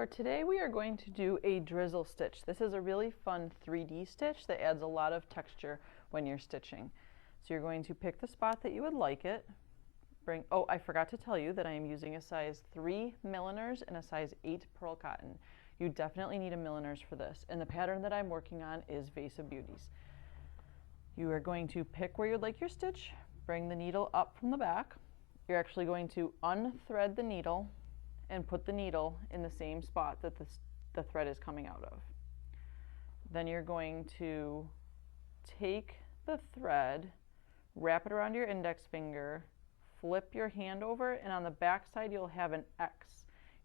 For today we are going to do a drizzle stitch. This is a really fun 3D stitch that adds a lot of texture when you're stitching. So you're going to pick the spot that you would like it. Oh, I forgot to tell you that I am using a size 3 milliners and a size 8 pearl cotton. You definitely need a milliners for this, and the pattern that I'm working on is Vase of Beauties. You are going to pick where you'd like your stitch, bring the needle up from the back. You're actually going to unthread the needle and put the needle in the same spot that the thread is coming out of. Then you're going to take the thread, wrap it around your index finger, flip your hand over, and on the back side you'll have an X.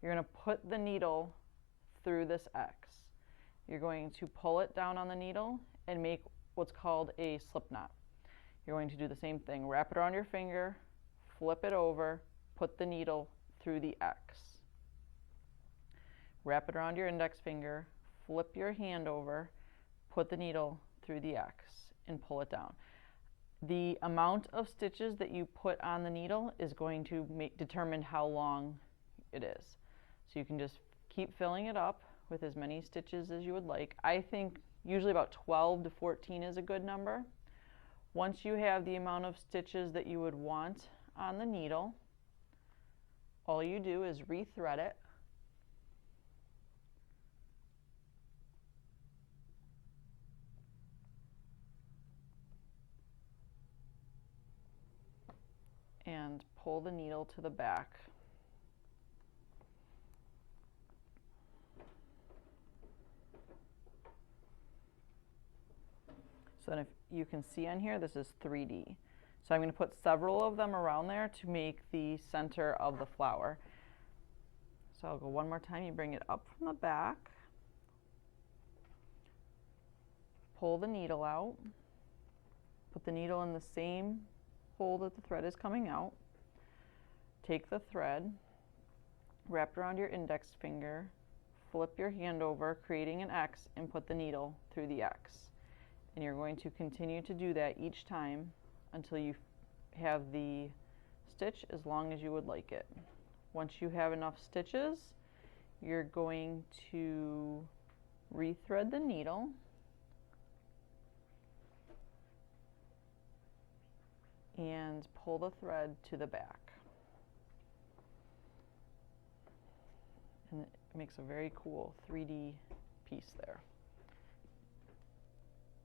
You're going to put the needle through this X. You're going to pull it down on the needle and make what's called a slip knot. You're going to do the same thing. Wrap it around your finger, flip it over, put the needle through the X. Wrap it around your index finger, flip your hand over, put the needle through the X, and pull it down. The amount of stitches that you put on the needle is going to determine how long it is. So you can just keep filling it up with as many stitches as you would like. I think usually about 12 to 14 is a good number. Once you have the amount of stitches that you would want on the needle, all you do is rethread it. And pull the needle to the back. So then if you can see on here, this is 3D. So I'm going to put several of them around there to make the center of the flower. So I'll go one more time. You bring it up from the back, pull the needle out, put the needle in the same hole that the thread is coming out, take the thread, wrap it around your index finger, flip your hand over, creating an X, and put the needle through the X. And you're going to continue to do that each time until you have the stitch as long as you would like it. Once you have enough stitches, you're going to rethread the needle, and pull the thread to the back. And it makes a very cool 3D piece there.